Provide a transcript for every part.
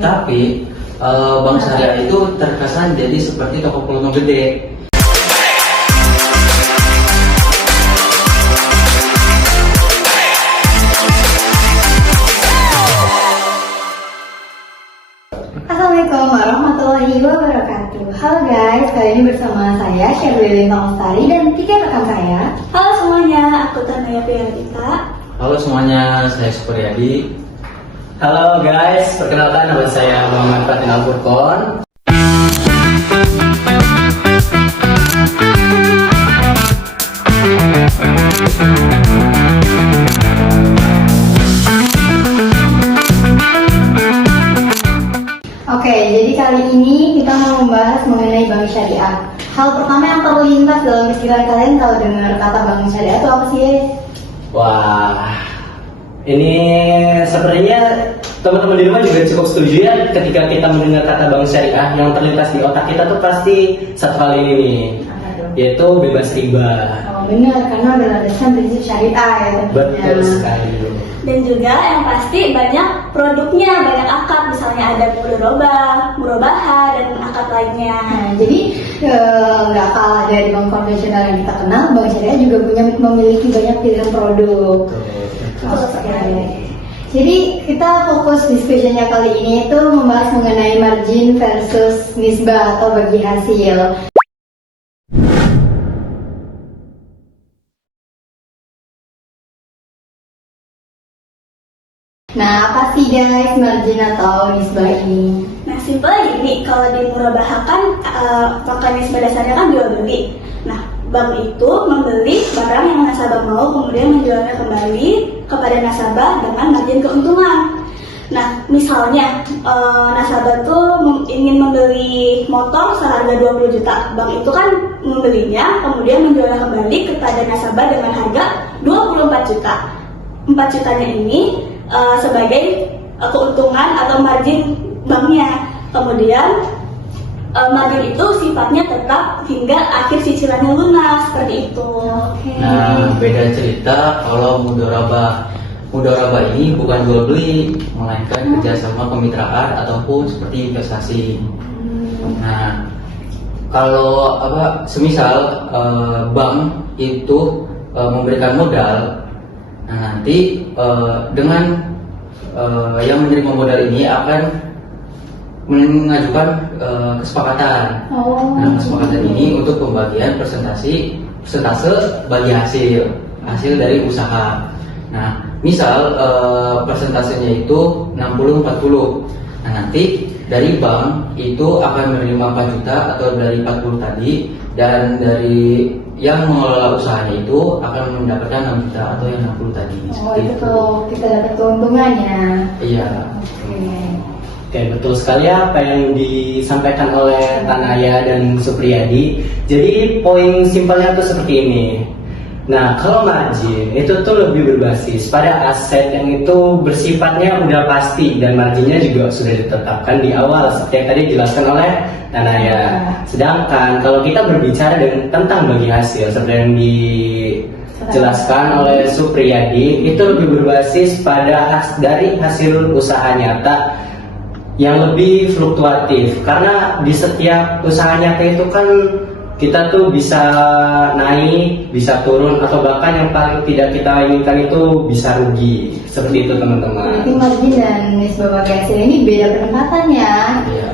Tapi Bank Syariah itu terkesan jadi seperti toko kelontong gede. Assalamualaikum warahmatullahi wabarakatuh. Halo guys, kali ini bersama saya Syahrul Lestari dan 3 rekan saya. Halo semuanya, aku Tania Priyantika. Halo semuanya, saya Supriyadi. Halo guys, perkenalkan nama saya Muhammad Fatin Al-Furqon. Oke, jadi kali ini kita mau membahas mengenai Bank Syariah. Hal pertama yang terlintas dalam pikiran kalian kalau dengar kata Bank Syariah itu apa sih? Wah, ini sepertinya teman-teman di rumah juga cukup setuju ya ketika kita mendengar kata Bank Syariah. Yang terlintas di otak kita tuh pasti satu hal ini nih, yaitu bebas riba. Oh benar, karena berlandaskan prinsip syariah ya tentunya. Betul sekali. Dan juga yang pasti banyak produknya, banyak akad, misalnya ada murabahah, dan akad lainnya. Nah, jadi nggak kalah dari bank konvensional yang kita kenal, Bank Syariah juga memiliki banyak pilihan produk. Oke. Jadi kita fokus diskusinya kali ini itu membahas mengenai margin versus nisbah atau bagi hasil. Nah, apa sih guys margin atau nisbah ini? Nah, simpel aja nih, kalau di murabahah kan maka nisbah dasarnya kan jual beli. Nah, bank itu membeli barang yang nasabah mau, kemudian menjualnya kembali kepada nasabah dengan margin keuntungan. Nah, misalnya nasabah tuh ingin membeli motor seharga 20 juta. Bank itu kan membelinya, kemudian menjualnya kembali kepada nasabah dengan harga 24 juta. 4 jutanya ini sebagai keuntungan atau margin banknya. Kemudian margin itu sifatnya tetap hingga akhir cicilannya lunas, seperti itu. Nah, beda cerita kalau mudharabah. Mudharabah ini bukan jual beli, melainkan kerjasama kemitraan ataupun seperti investasi. Nah, kalau semisal bank itu memberikan modal, nah nanti dengan yang menerima modal ini akan mengajukan kesepakatan. Nah, kesepakatan ini untuk pembagian persentase bagi hasil dari usaha. Nah, misal persentasenya itu 60-40. Nah, nanti dari bank itu akan menerima 4 juta atau dari 40 tadi, dan dari yang mengelola usahanya itu akan mendapatkan 6 juta atau yang 60 tadi. Oh, itu tuh kita dapat keuntungannya. Iya. Oke, betul sekali apa yang disampaikan oleh Tanaya dan Supriyadi. Jadi poin simpelnya tuh seperti ini. Nah, kalau margin itu tuh lebih berbasis pada aset yang itu bersifatnya udah pasti dan marginnya juga sudah ditetapkan di awal seperti yang tadi dijelaskan oleh Tanaya. Sedangkan kalau kita berbicara tentang bagi hasil seperti yang dijelaskan oleh Supriyadi, itu lebih berbasis pada dari hasil usaha nyata yang lebih fluktuatif, karena di setiap usaha nyata itu kan kita tuh bisa naik, bisa turun, atau bahkan yang paling tidak kita inginkan itu bisa rugi. Seperti itu teman-teman. Jadi margin dan nisbah bagi hasil ini beda penempatan ya. Iya.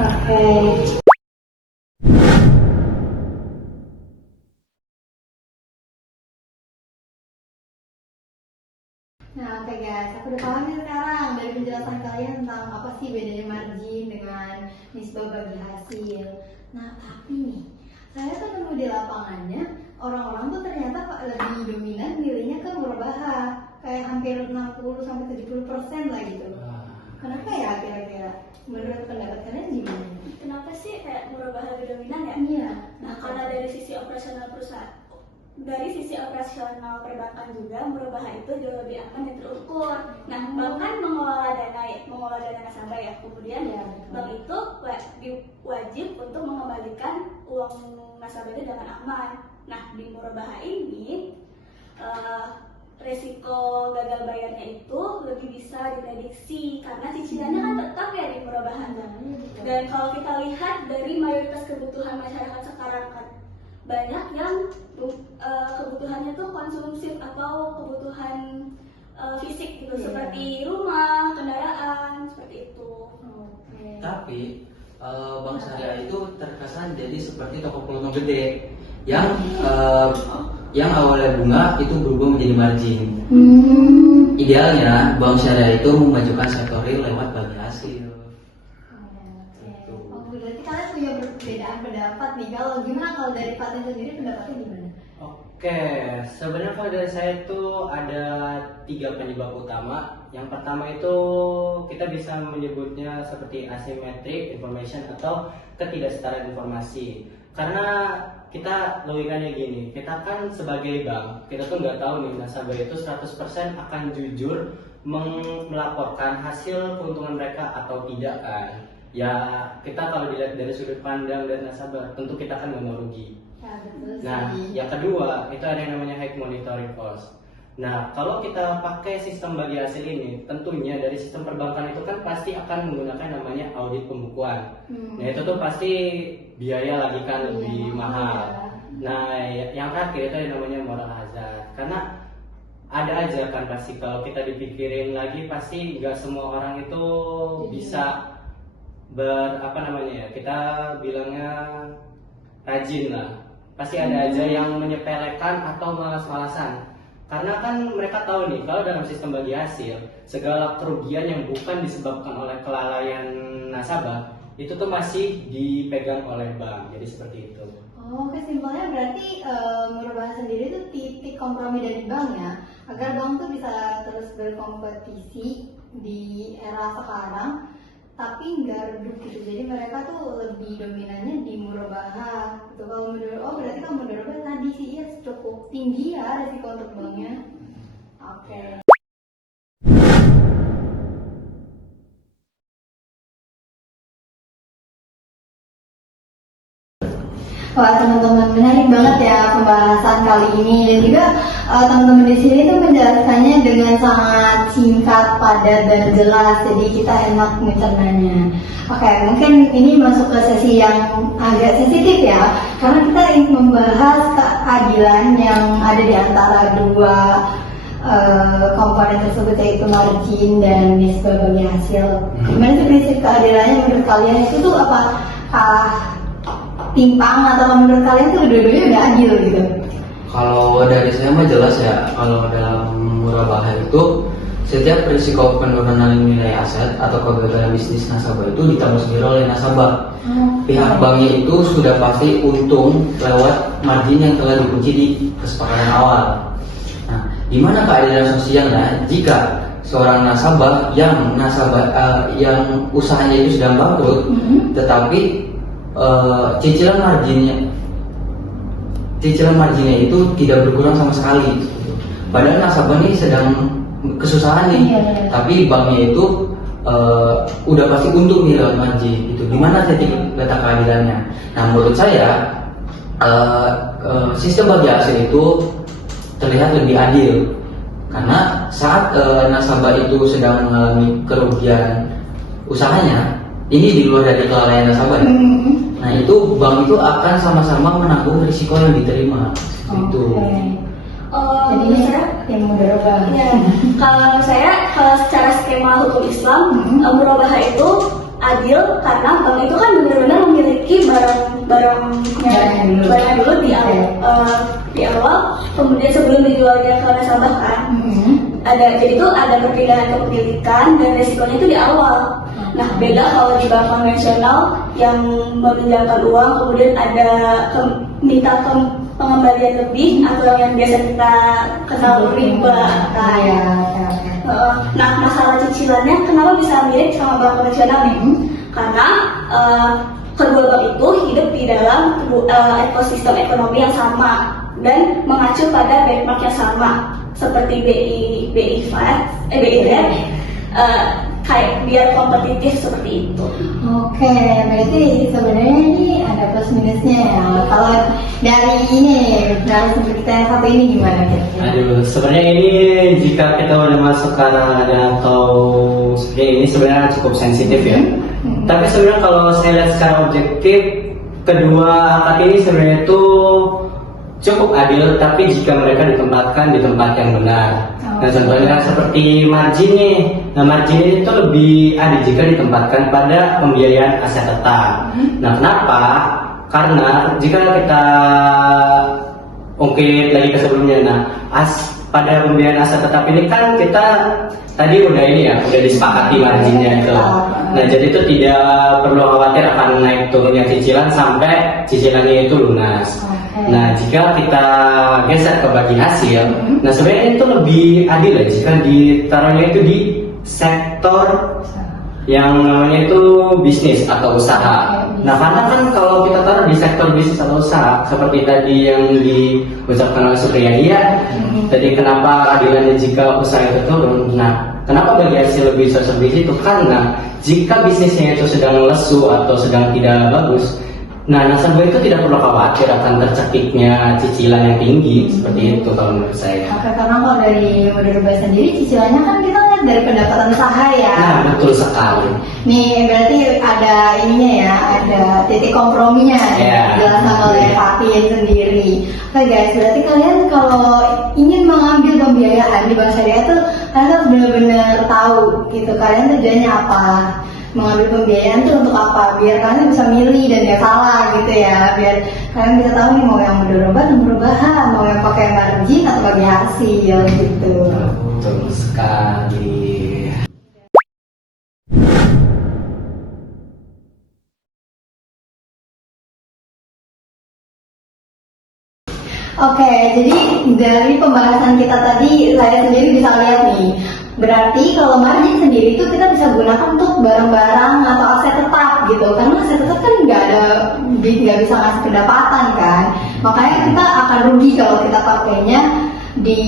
Oke. Nah, oke guys, aku udah paham nih sekarang dari penjelasan kalian tentang apa sih bedanya margin dengan nisbah bagi hasil. Nah, tapi nih, saya ketemu di lapangannya, orang-orang tuh ternyata lebih dominan milihnya ke murabahah, kayak hampir 60-70% lah gitu. Kenapa ya kira-kira? Menurut pendapat kalian gimana? Kenapa sih kayak murabahah lebih dominan ya? Iya. Nah, karena dari sisi operasional perusahaan, dari sisi operasional perbankan juga murabahah itu jauh lebih aman dan terukur. Nah, bank kan mengelola dana nasabah ya. Kemudian bank itu wajib untuk mengembalikan uang nasabah itu dengan aman. Nah, di murabahah ini resiko gagal bayarnya itu lebih bisa diprediksi karena cicilannya kan tetap ya di Dan kalau kita lihat dari mayoritas kebutuhan masyarakat sekarang kan banyak yang kebutuhannya tuh konsumtif atau kebutuhan fisik gitu, seperti rumah, kendaraan, seperti itu. Tapi bank syariah itu terkesan jadi seperti toko kelontong gede yang awalnya bunga itu berubah menjadi margin. Idealnya bank syariah itu memajukan sektor real lewat bagi hasil. Oh, berarti kalian punya perbedaan pendapat nih. Gimana kalau dari Fatin sendiri pendapatnya gimana? Oke, sebenarnya kalau dari saya itu ada 3 penyebab utama. Yang pertama itu kita bisa menyebutnya seperti asymmetric information atau ketidaksetaraan informasi. Karena kita logikanya gini, kita kan sebagai bank, kita tuh nggak tahu nih nasabah itu 100% akan jujur melaporkan hasil keuntungan mereka atau tidak kan. Ya kita kalau dilihat dari sudut pandang dari nasabah, tentu kita kan nggak mau rugi. Ya, betul Nah, sih. yang kedua itu ada yang namanya high monitoring cost. Nah, kalau kita pakai sistem bagi hasil ini, tentunya dari sistem perbankan itu kan pasti akan menggunakan namanya audit pembukuan. Nah, itu tuh pasti biaya lagi kan lebih mahal. Nah, yang terakhir itu yang namanya moral hazard. Karena ada aja kan pasti kalau kita dipikirin lagi pasti nggak semua orang itu bisa kita bilangnya rajin lah. Pasti ada aja yang menyepelekan atau malas-malasan. Karena kan mereka tahu nih kalau dalam sistem bagi hasil segala kerugian yang bukan disebabkan oleh kelalaian nasabah itu tuh masih dipegang oleh bank. Jadi seperti itu. Oh, kesimpulannya berarti merubah sendiri itu titik kompromi dari bank ya, agar bank tuh bisa terus berkompetisi di era sekarang, tapi nggak redup gitu. Jadi mereka tuh lebih dominannya di murabaha. Gitu. Berarti kalau murabaha tadi sih ya cukup tinggi ya resiko untuk banknya. Oke. Wah teman-teman, menarik banget ya pembahasan kali ini, dan juga teman-teman di sini tuh menjelaskannya dengan sangat singkat, padat dan jelas, jadi kita enak mencernanya. Oke, mungkin ini masuk ke sesi yang agak sensitif ya, karena kita ingin membahas keadilan yang ada di antara dua komponen tersebut, yaitu margin dan nisbah bagi hasil. Gimana sih prinsip keadilannya menurut kalian itu tuh apa? Timpang atau menurut kalian tuh dua-duanya udah adil gitu? Kalau dari saya mah jelas ya, kalau dalam murabaha itu setiap risiko penurunan nilai aset atau kegagalan bisnis nasabah itu ditanggung sendiri oleh nasabah. Pihak banknya itu sudah pasti untung lewat margin yang telah dikunci di kesepakatan awal. Nah, di mana keadilan sosialnya jika seorang nasabah yang usahanya itu sedang bangkrut, tetapi cicilan marginnya itu tidak berkurang sama sekali. Padahal nasabah ini sedang kesusahan nih, tapi banknya itu udah pasti untung nih lewat margin. Itu gimana titik letak keadilannya? Nah, menurut saya sistem bagi hasil itu terlihat lebih adil karena saat nasabah itu sedang mengalami kerugian usahanya, ini di luar dari kelalaian nasabah ya. Nah, itu bank itu akan sama-sama menanggung risiko yang diterima. Itu. Jadi saya yang mudharabah. Ya, kalau secara skema hukum Islam, murabahah itu adil karena bank itu kan benar-benar memiliki barangnya dulu di awal, kemudian sebelum dijualnya ke nasabah kan. Jadi itu ada perpindahan kepemilikan dan resikonya itu di awal. Nah, beda kalau di bank konvensional yang meminjamkan uang kemudian ada minta pengembalian lebih atau yang biasa kita kenal riba. Nah, masalah cicilannya kenapa bisa mirip sama bank konvensional nih? Karena kedua bank itu hidup di dalam ekosistem ekonomi yang sama dan mengacu pada benchmark yang sama seperti BI Fed. kayak biar kompetitif seperti itu. Oke, berarti sebenarnya ini ada plus minusnya ya. Kalau dari ini, narasumber kita yang satu ini gimana kira-kira? Aduh, sebenarnya ini jika kita udah masuk ke ranah atau seperti ini sebenarnya cukup sensitif ya. Tapi sebenarnya kalau saya lihat secara objektif, kedua angkat ini sebenarnya itu cukup adil, tapi jika mereka ditempatkan di tempat yang benar. Nah, contohnya seperti margin nih. Nah, margin ini itu lebih adil jika ditempatkan pada pembiayaan aset tetap. Nah, kenapa? Karena jika kita ungkit lagi ke sebelumnya, nah, pada pembiayaan aset tetap ini kan kita tadi udah ini ya, udah disepakati marginnya itu. Nah, jadi itu tidak perlu khawatir akan naik turunnya cicilan sampai cicilannya itu lunas. Nah, jika kita geser ke bagi hasil, nah sebenarnya itu lebih adil ya jika ditaruhnya itu di sektor yang namanya itu bisnis atau usaha. Nah, karena kan kalau kita taruh di sektor bisnis atau usaha seperti tadi yang diucapkan oleh Supriyadi ya, tadi kenapa adilannya jika usaha itu turun? Nah, kenapa bagi hasil lebih cocok di situ? Karena jika bisnisnya itu sedang lesu atau sedang tidak bagus, nah nasabah itu tidak perlu khawatir akan tercekiknya cicilan yang tinggi seperti itu kalau menurut saya. Oke, karena kalau dari Mudoraba sendiri cicilannya kan kita lihat dari pendapatan usaha ya. Nah, betul sekali. Nih berarti ada ininya ya, ada titik komprominya Ya. dijelaskan oleh Pak Pian sendiri. Oke guys, berarti kalian kalau ingin mengambil pembiayaan di bank syariah tuh kalian harus benar-benar tahu gitu kalian tujuannya apa, mengambil pembiayaan tuh untuk apa, biar kalian bisa milih dan gak salah gitu ya, biar kalian bisa tahu nih mau yang mudorobah atau murobaha, mau yang pakai margin atau bagi hasil gitu. Betul sekali. Oke, jadi dari pembahasan kita tadi saya sendiri bisa lihat nih, berarti kalau margin sendiri itu kita bisa gunakan untuk barang-barang atau aset tetap gitu, karena aset tetap kan nggak bisa ngasih pendapatan kan, makanya kita akan rugi kalau kita pakainya di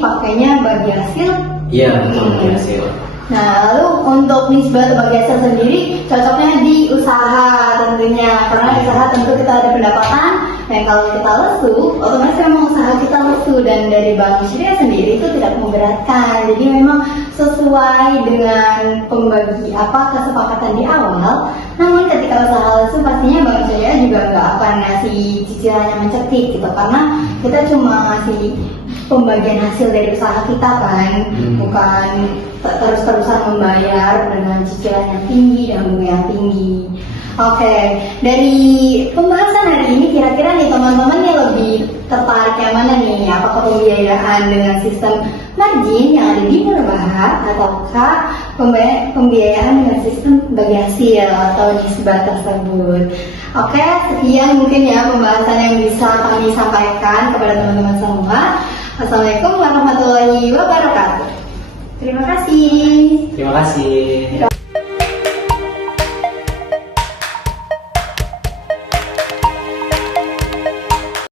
pakainya bagi hasil. Iya, betul bagi hasil. Nah, lalu untuk nisbah atau bagi hasil sendiri cocoknya di usaha tentunya, karena di usaha tentu kita ada pendapatan. Dan kalau kita lesu, otomatis memang usaha kita lesu, dan dari bank syariah sendiri itu tidak memberatkan. Jadi memang sesuai dengan kesepakatan di awal. Namun ketika usaha lesu pastinya bank syariah juga nggak akan ngasih cicilan yang mencekik gitu, karena kita cuma ngasih pembagian hasil dari usaha kita kan, bukan terus-terusan membayar dengan cicilan yang tinggi dan bunga yang tinggi. Oke, dari pembahasan hari ini kira-kira nih teman-teman nih lebih tertarik yang mana nih? Apakah pembiayaan dengan sistem margin yang ada di Murabahar, ataukah pembiayaan dengan sistem bagi hasil atau nisbah tersebut? Oke, sekian mungkin ya pembahasan yang bisa kami sampaikan kepada teman-teman semua. Assalamualaikum warahmatullahi wabarakatuh. Terima kasih. Terima kasih.